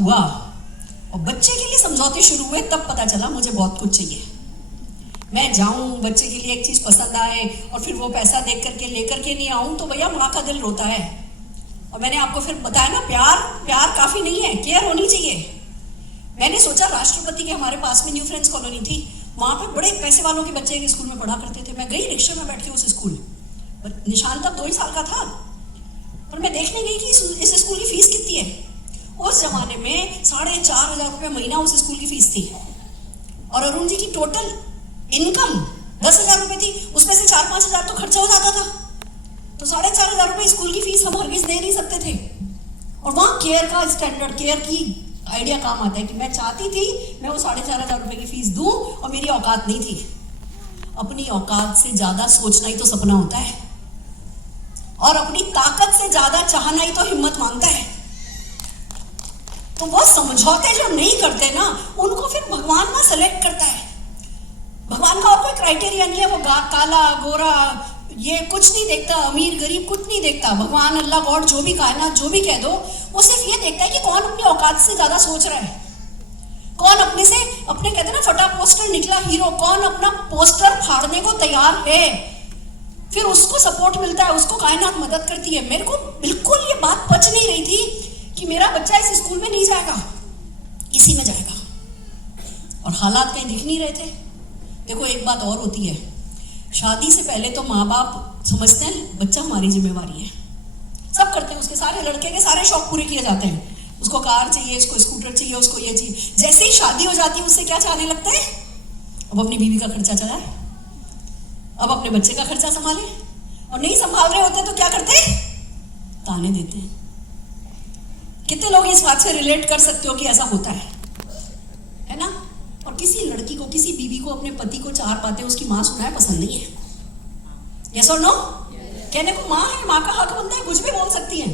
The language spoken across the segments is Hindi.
हुआ और बच्चे के लिए समझौते शुरू हुए, तब पता चला मुझे बहुत कुछ चाहिए। मैं जाऊं, बच्चे के लिए एक चीज पसंद आए और फिर वो पैसा देख करके लेकर के नहीं आऊं तो भैया माँ का दिल रोता है। और मैंने आपको फिर बताया ना, प्यार काफी नहीं है, केयर होनी चाहिए। मैंने सोचा, राष्ट्रपति के हमारे पास में न्यू फ्रेंड्स कॉलोनी थी, वहां पर बड़े पैसे वालों के बच्चे स्कूल में पढ़ा करते थे। मैं गई रिक्शे में बैठ के उस स्कूल, निशान तब 2 ही साल का था, पर मैं देखने गई कि इस स्कूल की फीस कितनी है। उस जमाने में 4,500 रुपये महीना उस स्कूल की फीस थी और अरुण जी की टोटल इनकम 10,000 रुपये थी, उसमें से 4-5 हजार तो खर्चा हो जाता था। तो 4,500 रुपये स्कूल की फीस हम हरगिज दे नहीं सकते थे। और वहाँ केयर का स्टैंडर्ड, केयर की आइडिया काम आता है कि मैं चाहती थी मैं वो 4,500 रुपये की फीस दूं और मेरी औकात नहीं थी। अपनी औकात से ज्यादा सोचना ही तो सपना होता है और अपनी ताकत से ज्यादा चाहना ही तो हिम्मत मांगता है। तो वो समझौते जो नहीं करते ना, उनको फिर भगवान ना सेलेक्ट करता है। भगवान का और कोई क्राइटेरिया नहीं है, वो काला गोरा ये कुछ नहीं देखता, अमीर गरीब कुछ नहीं देखता। भगवान, अल्लाह, गॉड, जो भी कायनात जो भी कह दो, वो सिर्फ ये देखता है कि कौन अपनी औकात से ज्यादा सोच रहा है, कौन अपने कहते हैं ना फटा पोस्टर निकला हीरो, कौन अपना पोस्टर फाड़ने को तैयार है। फिर उसको सपोर्ट मिलता है, उसको कायनात मदद करती है। मेरे को बिल्कुल ये बात पच नहीं रही थी कि मेरा बच्चा इस स्कूल में नहीं जाएगा, इसी में जाएगा, और हालात कहीं दिख नहीं रहे थे। देखो, एक बात और होती है, शादी से पहले तो माँ बाप समझते हैं बच्चा हमारी जिम्मेवारी है, सब करते हैं, उसके सारे लड़के के सारे शौक पूरे किए जाते हैं। उसको कार चाहिए, उसको स्कूटर चाहिए, उसको ये चाहिए। जैसे ही शादी हो जाती है उससे क्या चाहने लगता है, अब अपनी बीवी का खर्चा चलाए, अब अपने बच्चे का खर्चा संभाले, और नहीं संभाल रहे होते तो क्या करते हैं, ताने देते हैं। कितने लोग इस बात से रिलेट कर सकते हो कि ऐसा होता है ना। और किसी लड़की को, किसी बीवी को अपने पति को 4 बातें उसकी माँ सुनाए पसंद नहीं है। यस और नो? कहने को माँ है, माँ का हक बनता है, कुछ भी बोल सकती है,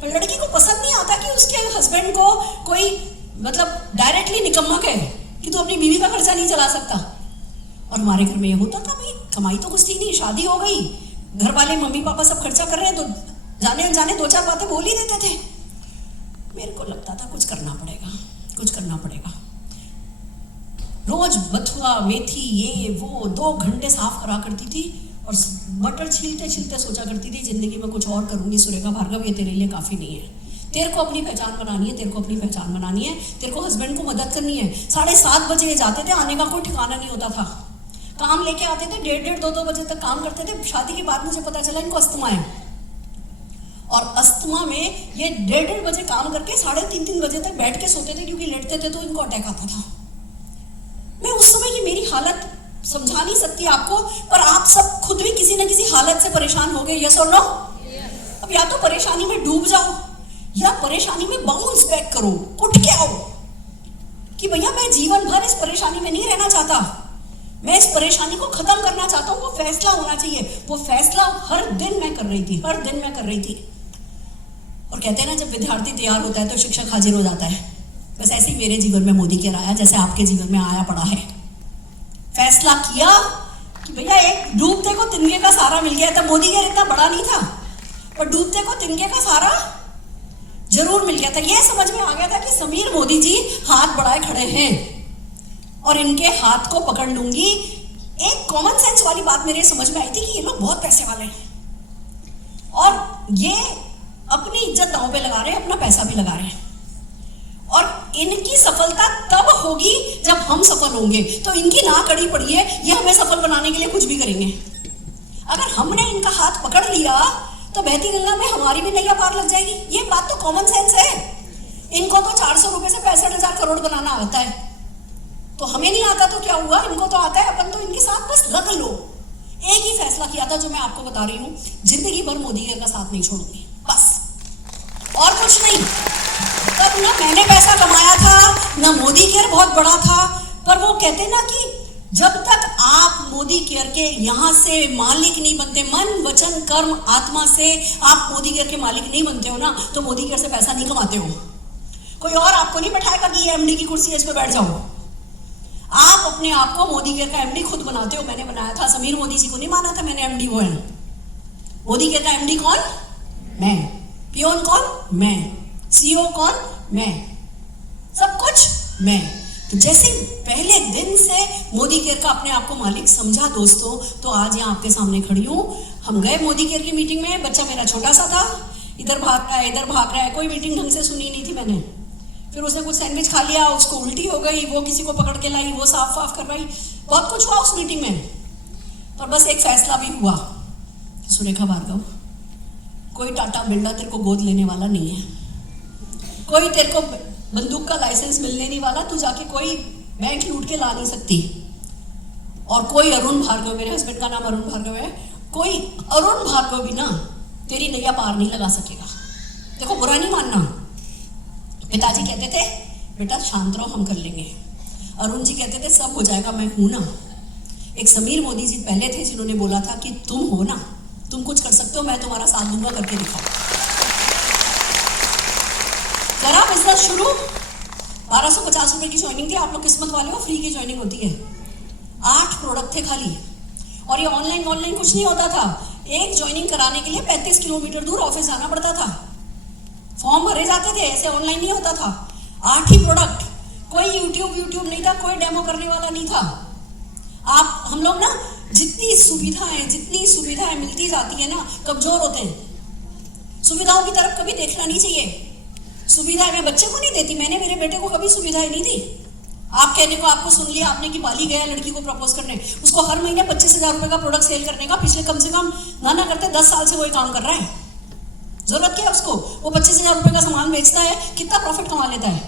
पर लड़की को पसंद नहीं आता कि उसके हस्बैंड को कोई मतलब डायरेक्टली निकम्मा कहे कि तू अपनी बीवी का खर्चा नहीं चला सकता। और हमारे घर में ये होता था, भाई कमाई तो कुछ थी नहीं, शादी हो गई, घर वाले मम्मी पापा सब खर्चा कर रहे हैं, तो जाने अनजाने 2-4 बातें बोल ही देते थे। मेरे को लगता था कुछ करना पड़ेगा, कुछ करना पड़ेगा। रोज बथुआ मेथी ये वो 2 घंटे साफ करा करती थी और मटर छीलते छीलते सोचा करती थी जिंदगी में कुछ और करूंगी सुरेखा भार्गव, ये तेरे लिए काफी नहीं है। तेरे को अपनी पहचान बनानी है, तेरे को अपनी पहचान बनानी है, तेरे को हस्बैंड को मदद करनी है। 7:30 बजे जाते थे, आने का कोई ठिकाना नहीं होता था। काम लेके आते थे, 1:30, 2-2 बजे तक काम करते थे। शादी के बाद मुझे पता चला इनको अस्थमा है, और अस्थमा में ये 1:30 बजे काम करके 3:30 बजे तक बैठ के सोते थे, क्योंकि लेटते थे तो इनको अटैक आता था। मैं उस समय की मेरी हालत समझा नहीं सकती आपको, पर आप सब खुद भी किसी न किसी हालत से परेशान हो गए। यस और नो? अब या तो परेशानी में डूब जाओ या परेशानी में बाउंस बैक करो, उठ के आओ कि भैया मैं जीवन भर इस परेशानी में नहीं रहना चाहता, मैं इस परेशानी को खत्म करना चाहता हूँ। वो फैसला होना चाहिए। वो फैसला हर दिन मैं कर रही थी, हर दिन मैं कर रही थी। और कहते हैं ना, जब विद्यार्थी तैयार होता है तो शिक्षक हाजिर हो जाता है। बस ऐसे ही मेरे जीवन में मोदी केयर आया, जैसे आपके जीवन में आया पड़ा है। फैसला किया कि भैया एक डूबते को तिनके का सहारा मिल गया था। मोदी केयर इतना बड़ा नहीं था, पर डूबते को तिनके का सहारा जरूर मिल गया था। यह समझ में आ गया था कि समीर मोदी जी हाथ बढ़ाए खड़े हैं और इनके हाथ को पकड़ लूंगी। एक कॉमन सेंस वाली बात मेरे समझ में आई थी कि ये लोग बहुत पैसे वाले हैं और ये अपनी इज्जत दांव पे लगा रहे हैं, अपना पैसा भी लगा रहे हैं, और इनकी सफलता तब होगी जब हम सफल होंगे। तो इनकी ना कड़ी पड़ी है, ये हमें सफल बनाने के लिए कुछ भी करेंगे। अगर हमने इनका हाथ पकड़ लिया तो बहती गंगा में हमारी भी नैया पार लग जाएगी। ये बात तो कॉमन सेंस है। इनको तो 400 रुपए से 65,000 करोड़ बनाना आता है, तो हमें नहीं आता तो क्या हुआ, इनको तो आता है। अपन तो इनके साथ बस लग लो। एक ही फैसला किया था जो मैं आपको बता रही हूँ, जिंदगी भर मोदी केयर का साथ नहीं छोड़ूंगी, बस, और कुछ नहीं। तब ना मैंने पैसा कमाया था, ना मोदी केयर बहुत बड़ा था, पर वो कहते ना कि जब तक आप मोदी केयर के यहाँ से मालिक नहीं बनते, मन वचन कर्म आत्मा से आप मोदी केयर के मालिक नहीं बनते हो ना, तो मोदी केयर से पैसा नहीं कमाते हो। कोई और आपको नहीं बैठाएगा कि ये एमडी की कुर्सी है, इस पे बैठ जाओ। आप अपने आप को मोदी केयर का एमडी खुद बनाते हो। मैंने बनाया था, समीर मोदी जी को नहीं माना था मैंने एमडी वो है। मोदी केयर का एमडी कौन? मैं। पियोन कौन? मैं। सीईओ कौन? मैं। सब कुछ मैं। तो जैसे पहले दिन से मोदी केयर का अपने आप को मालिक समझा दोस्तों, तो आज यहाँ आपके सामने खड़ी हूँ। हम गए मोदी केयर की मीटिंग में, बच्चा मेरा छोटा सा था, इधर भाग रहा है इधर भाग रहा है, कोई मीटिंग ढंग से सुनी नहीं थी मैंने। फिर उसने कुछ सैंडविच खा लिया, उसको उल्टी हो गई, वो किसी को पकड़ के लाई, वो साफ साफ करवाई, बहुत कुछ हुआ उस मीटिंग में। और बस एक फैसला भी हुआ, सुरेखा भार्गव, कोई टाटा बिरला तेरे को गोद लेने वाला नहीं है, कोई तेरे को बंदूक का लाइसेंस मिलने नहीं वाला, तू जाके कोई बैंक लूट के ला नहीं सकती। और कोई अरुण भार्गव, मेरे हस्बैंड का नाम अरुण भार्गव है, कोई अरुण भार्गव भी ना तेरी नैया पार नहीं लगा सकेगा। देखो बुरा नहीं मानना, पिताजी कहते थे बेटा शांत रहो हम कर लेंगे, अरुण जी कहते थे सब हो जाएगा, मैं हूं ना। एक समीर मोदी जी पहले थे जिन्होंने बोला था कि तुम हो ना, तुम कुछ कर सकते हो, मैं तुम्हारा साथ दूंगा, करके दिखाओ। करा बिजनेस शुरू, 1250 रुपए की ज्वाइनिंग थी, आप लोग किस्मत वाले हो, फ्री की ज्वाइनिंग होती है। 8 प्रोडक्ट थे खाली, और ये ऑनलाइन कुछ नहीं होता था। एक ज्वाइनिंग कराने के लिए 35 किलोमीटर दूर ऑफिस जाना पड़ता था, फॉर्म भरे जाते थे, ऐसे ऑनलाइन नहीं होता था। 8 ही प्रोडक्ट, कोई यूट्यूब नहीं था, कोई डेमो करने वाला नहीं था। आप हम लोग ना जितनी सुविधाएं मिलती जाती है ना, कमजोर होते हैं। सुविधाओं की तरफ कभी देखना नहीं चाहिए। सुविधाएं मैं बच्चे को नहीं देती, मैंने मेरे बेटे को कभी सुविधाएं नहीं दी। आप कहने को आपको सुन लिया आपने कि बाली गया लड़की को प्रपोज करने, उसको हर महीने 25,000 रुपए का प्रोडक्ट सेल करने का, पिछले कम से कम ना करते 10 साल से वही काम कर रहा है। जरूरत क्या है उसको, वो 25,000 रुपए का सामान बेचता है, कितना प्रॉफिट कमा लेता है।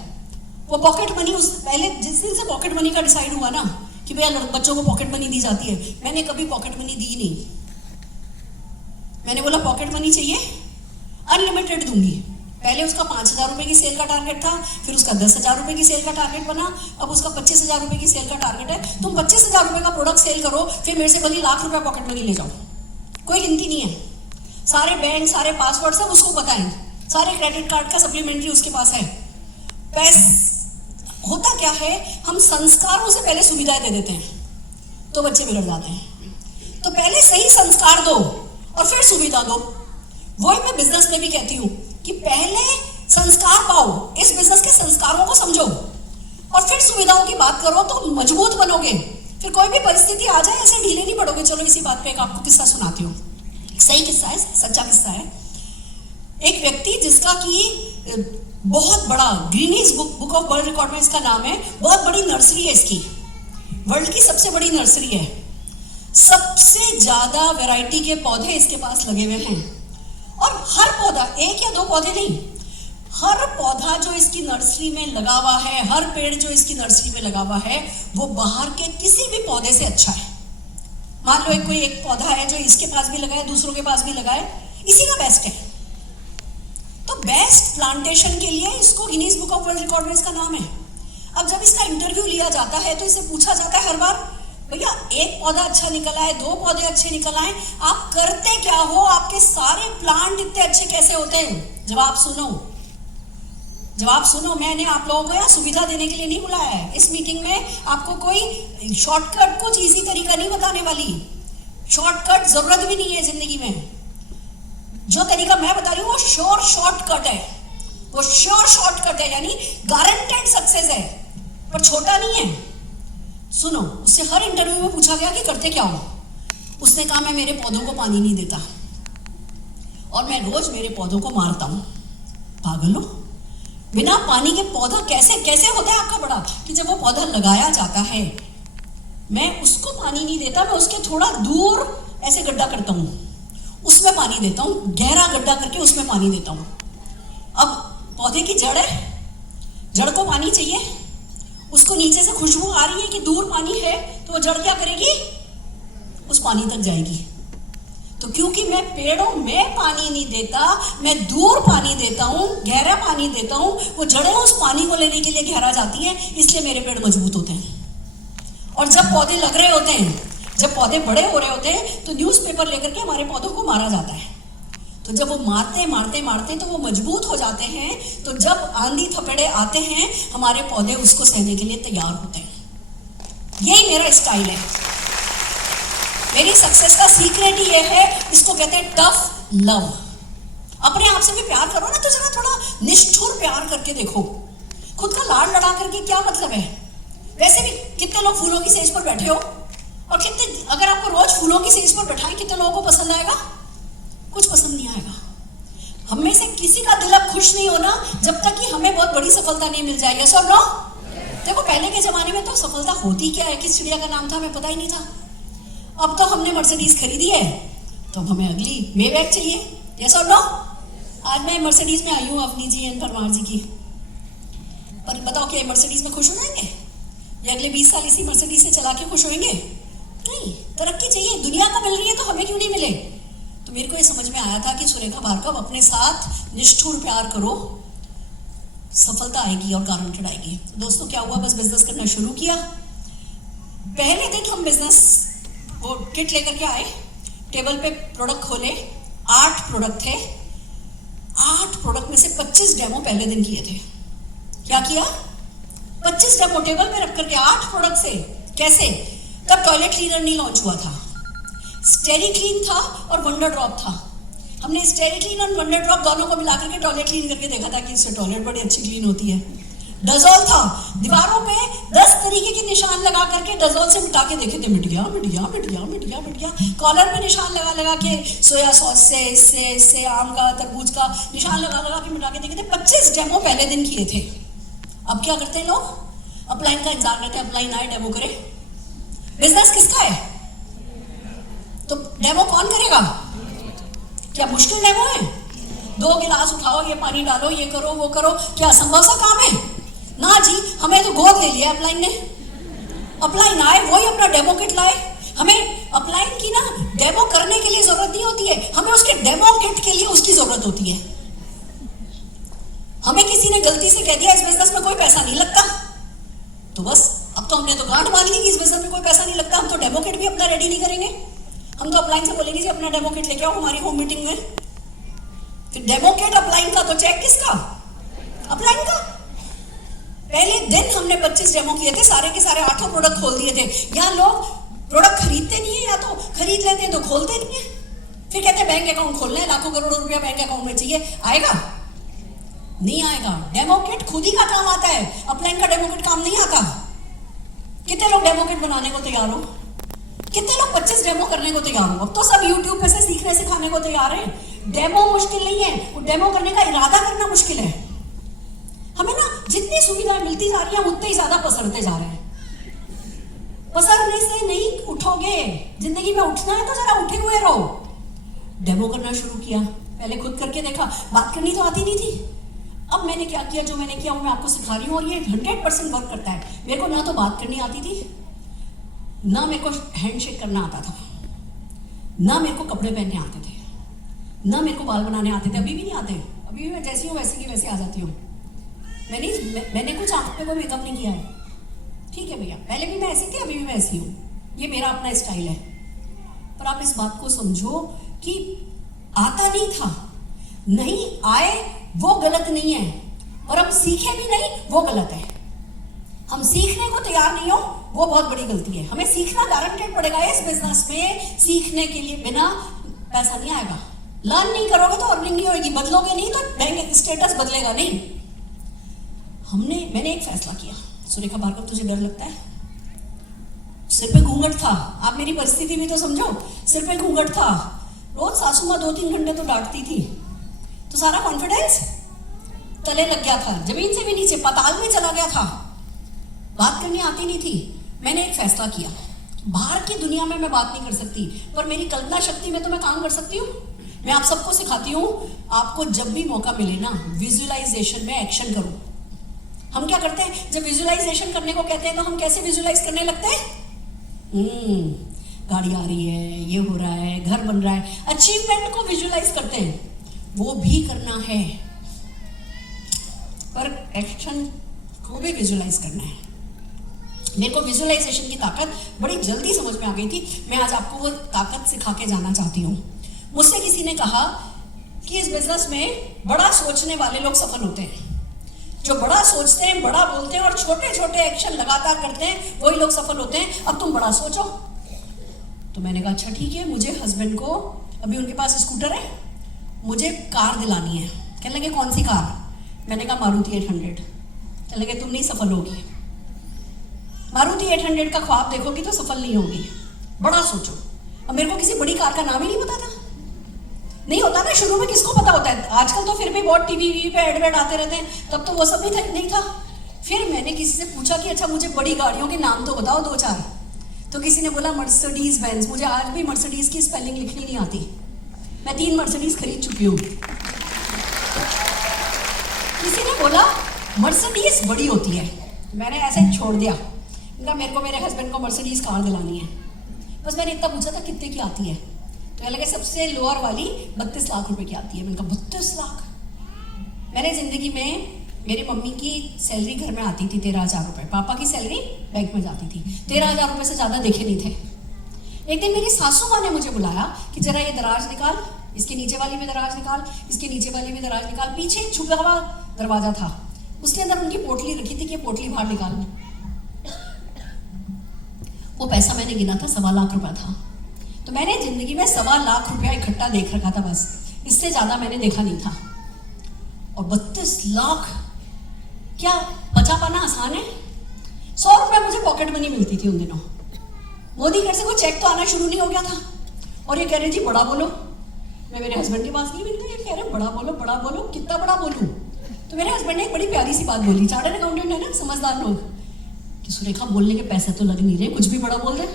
वो पॉकेट मनी, उस पहले जिस दिन से पॉकेट मनी का डिसाइड हुआ ना कि भैया बच्चों को पॉकेट मनी दी जाती है, मैंने कभी पॉकेट मनी दी नहीं। मैंने बोला पॉकेट मनी चाहिए अनलिमिटेड दूंगी। पहले उसका 5,000 रुपए की सेल का टारगेट था, फिर उसका 10,000 रुपए की सेल का टारगेट बना, अब उसका 25,000 रुपए की सेल का टारगेट है। तुम 25,000 रुपए का प्रोडक्ट सेल करो, फिर मेरे से भली लाख रुपए पॉकेट मनी ले जाओ, कोई गिनती नहीं है। सारे बैंक, सारे पासवर्ड सब उसको पता है, सारे क्रेडिट कार्ड का सप्लीमेंट्री उसके पास है। होता क्या है, हम संस्कारों से पहले सुविधाएं दे देते हैं तो बच्चे बिगड़ जाते हैं। तो पहले सही संस्कार दो और फिर सुविधा दो। वही मैं बिजनेस में भी कहती हूँ कि पहले संस्कार पाओ, इस बिजनेस के संस्कारों को समझो और फिर सुविधाओं की बात करो तो मजबूत बनोगे। फिर कोई भी परिस्थिति आ जाए ऐसे ढीले नहीं पड़ोगे। चलो इसी बात पे एक आपको किस्सा सुनाती हूँ, सही किस्सा है, सच्चा किस्सा है। एक व्यक्ति जिसका कि बहुत बड़ा Guinness book of world record में इसका नाम है, बहुत बड़ी नर्सरी है इसकी, वर्ल्ड की सबसे बड़ी नर्सरी है, सबसे ज्यादा वैरायटी के पौधे इसके पास लगे हुए हैं। और हर पौधा, एक या दो पौधे नहीं, हर पौधा जो इसकी नर्सरी में लगा हुआ है, हर पेड़ जो इसकी नर्सरी में लगा हुआ है, वो बाहर के किसी भी पौधे से अच्छा है। मान लो कोई एक पौधा है जो इसके पास भी लगा है, दूसरों के पास भी लगा है, इसी का बेस्ट है। तो बेस्ट प्लांटेशन के लिए इसको Guinness book of world record में इसका नाम है। अब जब इसका इंटरव्यू लिया जाता है तो इसे पूछा जाता है हर बार, भैया एक पौधा अच्छा निकला है, 2 पौधे अच्छे निकल आए, आप करते क्या हो, आपके सारे प्लांट इतने अच्छे कैसे होते हैं? जवाब सुनो। मैंने आप लोगों को यहाँ सुविधा देने के लिए नहीं बुलाया है। इस मीटिंग में आपको कोई शॉर्टकट, कुछ इजी तरीका नहीं बताने वाली। शॉर्टकट जरूरत भी नहीं है जिंदगी में। जो तरीका मैं बता रही हूँ वो श्योर शॉर्टकट है, वो श्योर शॉर्टकट है, यानी गारंटेड सक्सेस है, पर छोटा नहीं है। सुनो, उससे हर इंटरव्यू में पूछा गया कि करते क्या हो। उसने कहा मैं मेरे पौधों को पानी नहीं देता और मैं रोज मेरे पौधों को मारता हूं। पागल हो, बिना पानी के पौधा कैसे होता है आपका बड़ा, कि जब वो पौधा लगाया जाता है मैं उसको पानी नहीं देता, मैं उसके थोड़ा दूर ऐसे गड्ढा करता हूं, उसमें पानी देता हूं, गहरा गड्ढा करके उसमें पानी देता हूं। अब पौधे की जड़ है, जड़ को पानी चाहिए, उसको नीचे से खुशबू आ रही है कि दूर पानी है, तो वो जड़ क्या करेगी, उस पानी तक जाएगी। तो क्योंकि मैं पेड़ों में पानी नहीं देता, मैं दूर पानी देता हूं, गहरा पानी देता हूं, वो जड़ें उस पानी को लेने के लिए गहरा जाती हैं, इसलिए मेरे पेड़ मजबूत होते हैं। और जब पौधे लग रहे होते हैं, जब पौधे बड़े हो रहे होते हैं, तो न्यूज़पेपर लेकर के हमारे पौधों को मारा जाता है। तो जब वो मारते तो वो मजबूत हो जाते हैं। तो जब आंधी थपेड़े आते हैं, हमारे पौधे उसको सहने के लिए तैयार होते हैं। यही मेरा स्टाइल है। मेरी सक्सेस का सीक्रेट ही ये है, इसको कहते हैं टफ लव। अपने आप से भी प्यार करो ना, तो जरा थोड़ा निष्ठुर प्यार करके देखो। खुद का लाड़ लड़ा करके क्या मतलब है? वैसे भी कितने लोग फूलों की सेज पर बैठे हो, और कितने, अगर आपको रोज फूलों की सेज पर बैठाएं, कितने लोगों को पसंद आएगा? कुछ पसंद नहीं आएगा। हम में से किसी का दिल अब खुश नहीं होना जब तक कि हमें बहुत बड़ी सफलता नहीं मिल जाए। यस और नो? देखो पहले के जमाने में तो सफलता होती क्या है, किस चिड़िया का नाम था, हमें पता ही नहीं था। अब तो हमने मर्सिडीज खरीदी है तो अब हमें अगली मेबैक चाहिए। यस और नो? आज मैं मर्सिडीज में आई हूँ अवनी जी एंड परमार जी की, पर बताओ क्या मर्सिडीज में खुश हो जाएंगे? या अगले 20 साल इसी मर्सिडीज से चला के खुश होंगे? नहीं। तरक्की चाहिए, दुनिया को मिल रही है तो हमें क्यों नहीं मिले? तो मेरे को ये समझ में आया था कि सुरेखा भार्गव, अपने साथ निष्ठुर प्यार करो, सफलता आएगी और गारंटेड आएगी। तो दोस्तों क्या हुआ, बस बिजनेस करना शुरू किया। पहले दिन हम बिजनेस वो किट लेकर के आए, टेबल पे प्रोडक्ट खोले, 8 प्रोडक्ट थे। 8 प्रोडक्ट में से 25 डेमो पहले दिन किए थे। क्या किया? 25 डेमो टेबल पे रख करके 8 प्रोडक्ट से। कैसे? तब टॉयलेट क्लीनर नहीं लॉन्च हुआ था, स्टेरी क्लीन था और वंडर ड्रॉप था। हमने स्टेरी क्लीन और वंडर ड्रॉप दोनों को मिला करके टॉयलेट क्लीन करके देखा था कि इससे टॉयलेट बड़ी अच्छी क्लीन होती है। डजोल था, दीवारों पे 10 तरीके के निशान लगा करके डजोल से मिटा के देखे थे, मिट गया मिट गया मिट गया मिट गया मिट गया। कॉलर पे निशान लगा लगा के, सोया सॉस से, इससे आम का, तरबूज का निशान लगा लगा के मिटा के देखे थे। 25 डेमो पहले दिन किए थे। अब क्या करते हैं लोग? अपलाइन का इंतजार करते हैं, अपलाइन आए डेमो करे। बिजनेस किसका है? तो डेमो कौन करेगा? क्या मुश्किल डेमो है? 2 गिलास उठाओ, ये पानी डालो, ये करो, वो करो, क्या असंभव सा काम है? ना जी, हमें तो गोद ले लिया अपलाइन ने। अपलाइन आए, वही अपना डेमो किट लाए। हमें अपलाइन की ना डेमो करने के लिए जरूरत नहीं होती है, हमें उसके डेमो किट के लिए उसकी जरूरत होती है। हमें किसी ने गलती से कह दिया इस बिजनेस में कोई पैसा नहीं लगता, तो बस अब तो हमने तो गांठ बांध ली कि इस बिजनेस में कोई पैसा नहीं लगता, हम तो डेमो किट भी अपना रेडी नहीं करेंगे। हम तो अपलाइन से बोलेंगे जी अपना डेमो किट लेके आओ हमारी होम मीटिंग में। फिर डेमो किट अपलाइन का, तो चेक किसका? अपलाइन का। पहले दिन हमने 25 डेमो किए थे, सारे के सारे 8 प्रोडक्ट खोल दिए थे। यहाँ लोग प्रोडक्ट खरीदते नहीं है, या तो खरीद लेते हैं तो खोलते नहीं है, फिर कहते हैं बैंक अकाउंट खोलना है, लाखों करोड़ों रुपया बैंक अकाउंट में चाहिए। आएगा? नहीं आएगा। डेमो किट खुद ही का काम आता है, अपलाइन का डेमो किट काम नहीं आता। कितने लोग डेमो किट बनाने को तैयार हो? कितने लोग 25 डेमो करने को तैयार हो? अब तो सब यूट्यूब पे से सीखने सिखाने को तैयार है। डेमो मुश्किल नहीं है, वो डेमो करने का इरादा करना मुश्किल है। हमें ना जितनी सुविधाएं मिलती जा रही है उतने ही ज्यादा पसरते जा रहे हैं। पसरने से नहीं उठोगे, जिंदगी में उठना है तो जरा उठे हुए रहो। डेमो करना शुरू किया, पहले खुद करके देखा, बात करनी तो आती नहीं थी। अब मैंने क्या किया, जो मैंने किया वो मैं आपको सिखा रही हूँ, और ये 100% वर्क करता है। मेरे को ना तो बात करनी आती थी, ना मेरे को हैंडशेक करना आता था, ना मेरे को कपड़े पहनने आते थे, ना मेरे को बाल बनाने आते थे। अभी भी नहीं आते, अभी भी मैं जैसी हूँ वैसी की वैसे आ जाती हूँ। मैंने कुछ आंख पे कोई मेकअप नहीं किया है, ठीक है भैया, पहले भी मैं ऐसी थी, अभी भी मैं ऐसी हूँ, ये मेरा अपना स्टाइल है। पर आप इस बात को समझो कि आता नहीं था, नहीं आए वो गलत नहीं है, और हम सीखे भी नहीं वो गलत है। हम सीखने को तैयार नहीं हो वो बहुत बड़ी गलती है। हमें सीखना गारंटेड पड़ेगा इस बिजनेस में। सीखने के लिए बिना पैसा नहीं आएगा। लर्न नहीं करोगे तो अर्निंग नहीं होगी, बदलोगे नहीं तो बैंक स्टेटस बदलेगा नहीं। मैंने एक फैसला किया, सुरेखा भार्गव तुझे डर लगता है? सिर पे घूंघट था, आप मेरी परिस्थिति भी तो समझो, सिर पे घूंघट था, रोज सासू माँ 2-3 घंटे तो डांटती थी, तो सारा कॉन्फिडेंस तले लग गया था, जमीन से भी नीचे पाताल में चला गया था, बात करनी आती नहीं थी। मैंने एक फैसला किया, बाहर की दुनिया में मैं बात नहीं कर सकती, पर मेरी कल्पना शक्ति में तो मैं काम कर सकती हूँ। मैं आप सबको सिखाती हूँ, आपको जब भी मौका मिले ना, विजुअलाइजेशन में एक्शन करो। हम क्या करते हैं, जब विजुअलाइजेशन करने को कहते हैं तो हम कैसे विजुअलाइज करने लगते हैं? गाड़ी आ रही है, ये हो रहा है, घर बन रहा है, अचीवमेंट को विजुअलाइज करते हैं, वो भी करना है, पर एक्शन को भी विजुअलाइज करना है। मेरे को विजुअलाइजेशन की ताकत बड़ी जल्दी समझ में आ गई थी। मैं आज आपको वो ताकत सिखा के जाना चाहती हूँ। मुझसे किसी ने कहा कि इस बिजनेस में बड़ा सोचने वाले लोग सफल होते हैं। जो बड़ा सोचते हैं, बड़ा बोलते हैं और छोटे छोटे एक्शन लगातार करते हैं, वही लोग सफल होते हैं। अब तुम बड़ा सोचो। तो मैंने कहा अच्छा ठीक है, मुझे हस्बैंड को, अभी उनके पास स्कूटर है, मुझे कार दिलानी है। कहने लगे कौन सी कार? मैंने कहा मारुति 800। चले गए तुम नहीं सफल होगी, मारुति 800 का ख्वाब देखोगी तो सफल नहीं होगी, बड़ा सोचो। अब मेरे को किसी बड़ी कार का नाम ही नहीं पता था, नहीं होता ना शुरू में, किसको पता होता है, आजकल तो फिर भी बहुत टीवी पे एडवर्ट आते रहते हैं, तब तो वो सब भी नहीं था। फिर मैंने किसी से पूछा कि अच्छा मुझे बड़ी गाड़ियों के नाम तो बताओ 2-4, तो किसी ने बोला मर्सिडीज बेंज। मुझे आज भी मर्सिडीज की स्पेलिंग लिखनी नहीं आती, मैं 3 मर्सिडीज खरीद चुकी हूँ। किसी ने बोला मर्सिडीज बड़ी होती है, मैंने ऐसे छोड़ दिया, इनका मेरे को मेरे हस्बैंड को मर्सिडीज कार दिलानी है। बस मैंने इतना पूछा था कितने की आती है, तो लगे सबसे लोअर वाली 32 लाख रुपए की आती है। मैंने कहा 32 लाख। मैंने जिंदगी में, मेरी मम्मी की सैलरी घर में आती थी 13,000 रुपये, पापा की सैलरी बैंक में जाती थी, 13,000 रुपये से ज़्यादा देखे नहीं थे। एक दिन मेरी सासू माँ ने मुझे बुलाया कि जरा ये दराज निकाल, इसके नीचे वाली भी दराज निकाल, इसके नीचे वाली भी दराज निकाल। पीछे एक छुपा हुआ दरवाजा था, उसके अंदर उनकी पोटली रखी थी कि पोटली बाहर निकाल। वो पैसा मैंने गिना था, 1.25 लाख रुपया था। तो मैंने जिंदगी में 1.25 लाख रुपया इकट्ठा देख रखा था, बस इससे ज्यादा मैंने देखा नहीं था। और 32 लाख क्या बचा पाना आसान है? 100 रुपया मुझे पॉकेट मनी मिलती थी उन दिनों। मोदी घर से कोई चेक तो आना शुरू नहीं हो गया था, और ये कह रहे जी बड़ा बोलो। मैं मेरे हस्बैंड के पास गई, मैंने कहा ये कह रहे बड़ा बोलो बड़ा बोलो, कितना बड़ा बोलूं? तो मेरे हस्बैंड ने एक बड़ी प्यारी सी बात बोली, चार्टर्ड अकाउंटेंट है ना, समझदार लोग, कि सुरेखा बोलने के पैसे तो लग नहीं रहे, कुछ भी बड़ा बोल दे।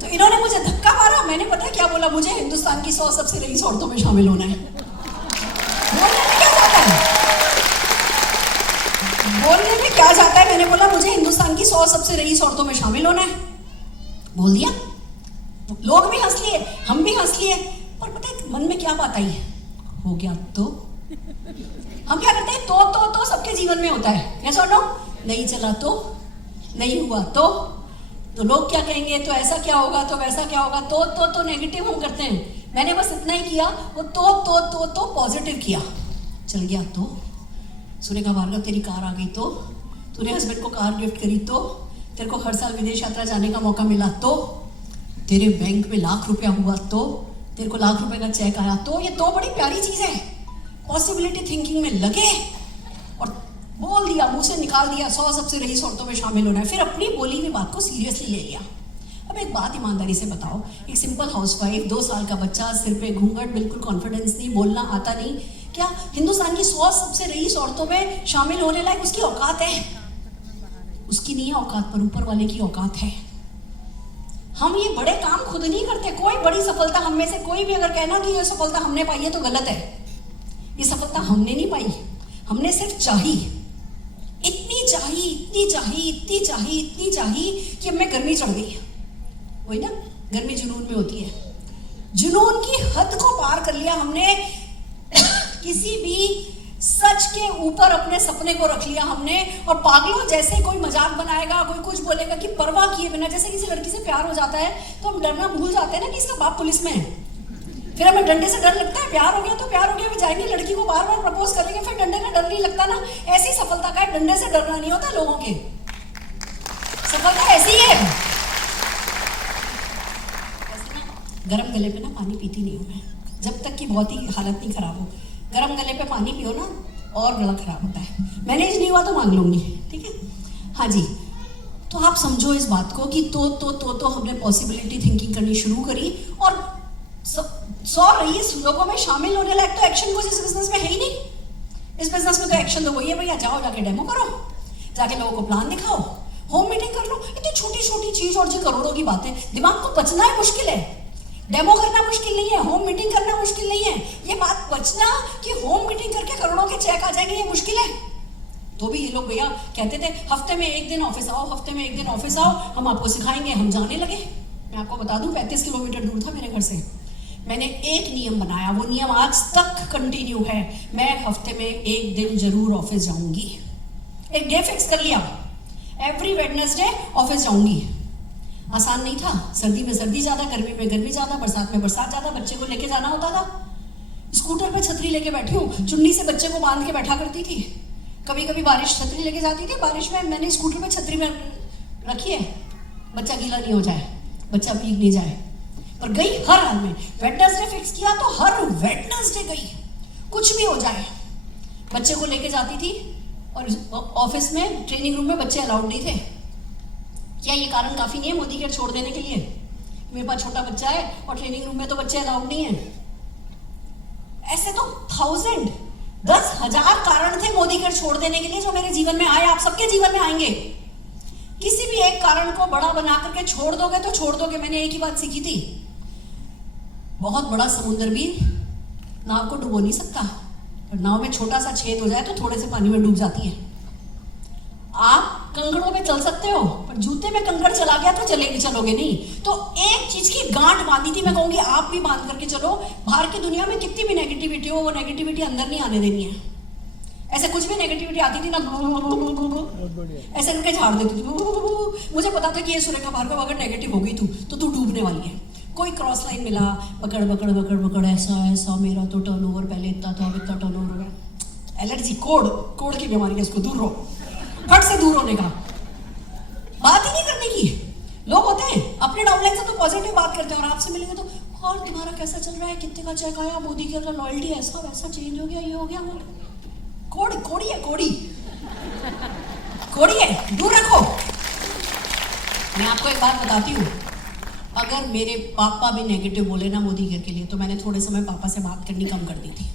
तो इन्होंने मुझे धक्का मारा, मैंने पता क्या बोला, मुझे हिंदुस्तान की 100 सबसे रईस औरतों में शामिल होना है। बोलने में क्या जाता है, मैंने बोला मुझे हिंदुस्तान की 100 सबसे रईस औरतों में शामिल होना है, बोल दिया। लोग भी हंस लिए, हम भी हंस लिए, पर पता है मन में क्या बात आई, हो गया तो हम क्या करते हैं, तो सबके जीवन में होता है, कैसा नो, नहीं चला तो, नहीं हुआ तो लोग क्या कहेंगे, तो ऐसा क्या होगा, तो वैसा क्या होगा, तो नेगेटिव हम करते हैं। मैंने बस इतना ही किया, वो तो पॉजिटिव किया। चल गया तो, सुरेखा भार्गव तेरी कार आ गई तो, तूने हस्बैंड को कार गिफ्ट करी तो, तेरे को हर साल विदेश यात्रा जाने का मौका मिला तो, तेरे बैंक में 1 लाख रुपया हुआ तो, तेरे को 1 लाख रुपए का चेक आया तो, ये तो बड़ी प्यारी चीज है। पॉसिबिलिटी थिंकिंग में लगे और बोल दिया, मुंह से निकाल दिया, 100 सबसे रईस औरतों में शामिल होना है, फिर अपनी बोली हुई बात को सीरियसली ले लिया। अब एक बात ईमानदारी से बताओ, एक सिंपल हाउसवाइफ, 2 साल का बच्चा, सिर पे घूंघट, बिल्कुल कॉन्फिडेंस नहीं, बोलना आता नहीं, क्या हिंदुस्तान की 100 सबसे रईस औरतों में शामिल होने लायक उसकी औकात है? उसकी नहीं है औकात, पर ऊपर वाले की औकात है। हम ये बड़े काम खुद नहीं करते, कोई बड़ी सफलता हम में से कोई भी अगर कहना कि ये सफलता हमने पाई है तो गलत है। ये सफलता हमने नहीं पाई, हमने सिर्फ चाही, इतनी चाही कि हमें गर्मी चढ़ गई। वही ना, गर्मी जुनून में होती है, जुनून की हद को पार कर लिया हमने, किसी भी सच के ऊपर अपने सपने को रख लिया हमने, और पागलों जैसे कोई मजाक बनाएगा, कोई कुछ बोलेगा कि परवाह किए बिना, जैसे किसी लड़की से प्यार हो जाता है तो हम डरना भूल जाते हैं ना कि इसका बाप पुलिस में है, फिर हमें डंडे से डर लगता है। प्यार हो गया तो प्यार हो गया, भी जाएंगे लड़की को बार बार प्रपोज करेंगे, फिर डंडे का डर नहीं लगता ना। ऐसी सफलता का डंडे से डरना नहीं होता लोगों के, सफलता ऐसी है। गरम गले पे ना पानी पीती नहीं हूँ मैं, जब तक कि बहुत ही हालत नहीं खराब हो। गरम गले पे पानी पियो ना और गला खराब होता है। मैनेज नहीं हुआ तो मांग लूंगी, ठीक है? हाँ जी, तो आप समझो इस बात को कि तो हमने पॉसिबिलिटी थिंकिंग करनी शुरू करी, और 100 रईस लोगों में शामिल होने लायक तो एक्शन कुछ इस बिजनेस में है ही नहीं। इस बिजनेस में तो एक्शन तो वही है भैया, जाओ जाके डेमो करो, जाके लोगों को प्लान दिखाओ, होम मीटिंग कर लो। इतनी छोटी छोटी चीज और जी करोड़ों की बातें, दिमाग को पचना है मुश्किल है, डेमो करना मुश्किल नहीं है, होम मीटिंग करना मुश्किल नहीं है। ये बात पचना कि होम मीटिंग करके करोड़ों के चेक आ जाएंगे, ये मुश्किल है। तो भी ये लोग भैया कहते थे हफ्ते में 1 दिन ऑफिस आओ, हफ्ते में 1 दिन ऑफिस आओ, हम आपको सिखाएंगे। हम जाने लगे। मैं आपको बता दूं 35 किलोमीटर दूर था मेरे घर से। मैंने एक नियम बनाया, वो नियम आज तक कंटिन्यू है, मैं हफ्ते में 1 दिन जरूर ऑफिस जाऊंगी। एक डे फिक्स कर लिया, एवरी वेडनेसडे ऑफिस जाऊंगी। आसान नहीं था, सर्दी में सर्दी ज्यादा, गर्मी में गर्मी ज्यादा, बरसात में बरसात ज्यादा, बच्चे को लेके जाना होता था। स्कूटर पे छतरी लेके बैठी हूँ, चुन्नी से बच्चे को बांध के बैठा करती थी। कभी कभी बारिश, छतरी लेके जाती थी, बारिश में मैंने स्कूटर पे छतरी में रखी है, बच्चा गीला नहीं हो जाए, बच्चा भीग नहीं जाए। पर गई हर हाल में, वेडनेसडे फिक्स किया तो हर वेडनेसडे गई, कुछ भी हो जाए। बच्चे को लेके जाती थी और ऑफिस में ट्रेनिंग रूम में बच्चे अलाउड नहीं थे। क्या ये कारण काफी नहीं है मोदी केयर छोड़ देने के लिए? मेरे पास छोटा बच्चा है और ट्रेनिंग रूम में तो बच्चे अलाउड नहीं है। ऐसे तो 10,000 कारण थे मोदी केयर छोड़ देने के लिए जो मेरे जीवन में आए, आप सबके जीवन में आएंगे। किसी भी एक कारण को बड़ा बना करके छोड़ दोगे तो छोड़ दोगे। मैंने एक ही बात सीखी थी, बहुत बड़ा समुद्र भी नाव को डुबो नहीं सकता, पर नाव में छोटा सा छेद हो जाए तो थोड़े से पानी में डूब जाती है। आप कंकड़ों में चल सकते हो, पर जूते में कंकड़ चला गया तो चलोगे नहीं। तो एक चीज की गांठ बांधी थी, मैं कहूंगी आप भी बांध करके चलो। बाहर की दुनिया में कितनी भी नेगेटिविटी हो, वो नेगेटिविटी अंदर नहीं आने देनी है। ऐसे कुछ भी नेगेटिविटी आती थी ना, ऐसे करके झाड़ देती थी। मुझे पता था कि ये सुरेखा भार्गव अगर नेगेटिव हो गई तो तू डूबने वाली है। कोई क्रॉस लाइन मिला, बकड़ बकड़ बकड़ बकड़, ऐसा मेरा तो टर्नओवर पहले इतना था, अब इतना टर्नओवर हो गया। एलर्जी, कोड़ की बीमारी है, इसको दूर रहो, फट से दूर होने का, बात ही नहीं करने की। लोग होते हैं अपने डाउनलाइन से तो पॉजिटिव बात करते हैं और आपसे मिलेंगे तो और तुम्हारा कैसा चल रहा है, कितने का चेक आया, मोदी के लॉयल्टी ऐसा वैसा चेंज हो गया, ये हो गया वो। कोड़ी है, दूर रखो। मैं आपको एक बात बताती हूँ, अगर मेरे पापा भी नेगेटिव बोले ना मोदी केयर के लिए तो मैंने थोड़े समय पापा से बात करनी कम कर दी थी।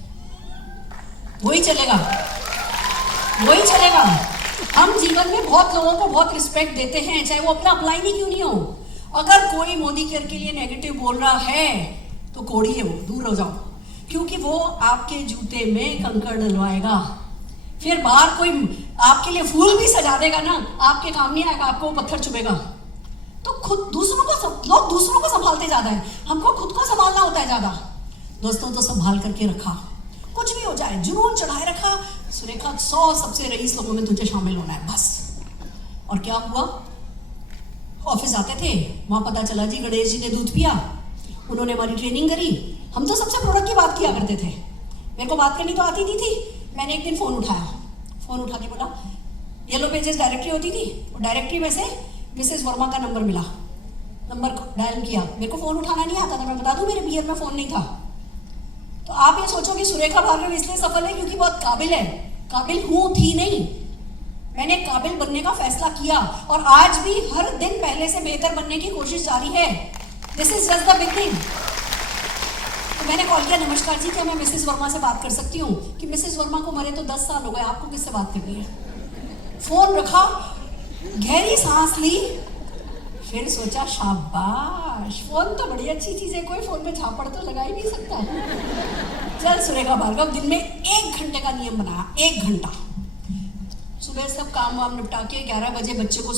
वही चलेगा। हम जीवन में बहुत लोगों को बहुत रिस्पेक्ट देते हैं, चाहे वो अपना अपलाइन ही क्यों नहीं हो। अगर कोई मोदी केयर के लिए नेगेटिव बोल रहा है तो कोड़ी है वो, दूर हो जाओ, क्योंकि वो आपके जूते में कंकड़ डलवाएगा। फिर बाहर कोई आपके लिए फूल भी सजा देगा ना, आपके काम नहीं आएगा, आपको पत्थर चुभेगा। तो लोग दूसरों को संभालते ज्यादा है, हमको खुद को संभालना होता है ज्यादा। दोस्तों तो संभाल करके रखा, कुछ भी हो जाए जुनून चढ़ाए रखा, सुरेखा 100 सबसे रईस लोगों में तुझे शामिल होना है बस। और क्या हुआ, ऑफिस आते थे, वहां पता चला जी गणेश जी ने दूध पिया, उन्होंने हमारी ट्रेनिंग करी। हम तो सबसे प्रोडक्ट की बात किया करते थे, मेरे को बात करनी तो आती नहीं थी। मैंने एक दिन फोन उठा के बोला, येलो पेजेस डायरेक्टरी होती थी, और डायरेक्टरी में से मिसेस वर्मा का नंबर मिला, नंबर डायल किया। मेरे को फोन उठाना नहीं आता था, मैं बता दूं मेरे बियर में फोन नहीं था। तो आप ये सोचो कि सुरेखा भार्गव इसलिए सफल है क्योंकि बहुत काबिल है। काबिल थी नहीं, मैंने काबिल बनने का फैसला किया और आज भी हर दिन पहले से बेहतर बनने की कोशिश जारी है। This is just the beginning. तो मैंने कॉल किया, नमस्कार जी, क्या मैं मिसेस वर्मा से बात कर सकती हूँ? कि मिसेस वर्मा को मरे तो 10 साल हो गए, आपको किससे बात करनी है? फोन रखा, गहरी सांस ली, फिर सोचा शाबाश, फोन तो बड़ी अच्छी चीज है, कोई फोन में झापड़ तो लगा ही नहीं सकता। चल सुरेखा भार्गव, दिन में 1 घंटे का नियम बनाया, 1 घंटा। सुबह सब काम वाम निपटा के 11 बजे बच्चे को